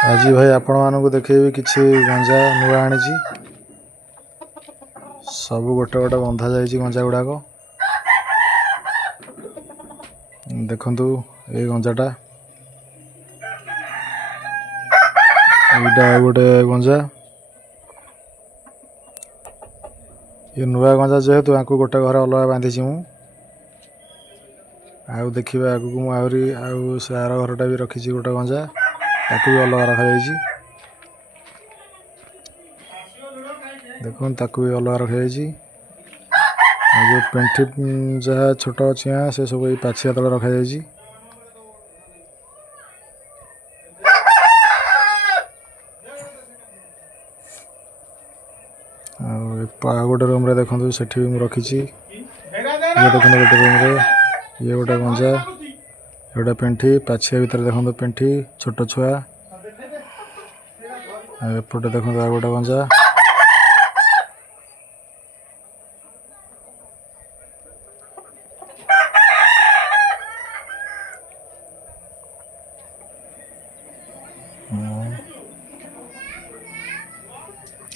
आज भाई आपण मानक देखेबी किसी गंजा नुआ आनी सब गोटे गोटे बंधा जाइए गंजा गुड़ाक देखु ये गंजाटा यहाँ गोटे गंजा ये नुआ गंजा जेहेतु आपको गोटे घर अलग बांधी आउ देखिए आगू मुझे से आर घरटा भी रखी गोटे गंजा ताकू भी अलग रखा देख ताकू भी अलग रखा जो पेंठी जहाँ छोट अच्छी से सब ये पाछिया तले रखा गोटे रूम रे देखो से रखी ये देखो गोटे रूम रे ये गोटे गंजा गोटे पेंठी पाछिया भर देखो पेंठी छोट छुआ एपटे देखो गोटे गंजा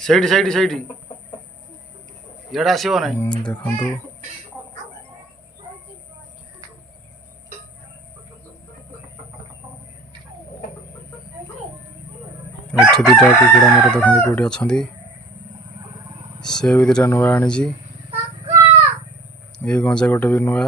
सैडी सैडी सैडी इड़ा आसो ना देखु एठी दुटा कुकुड़ा मोर देखो कौटी अच्छा से भी दुटा नुआ आनी ये गंजा गोटे भी नुआ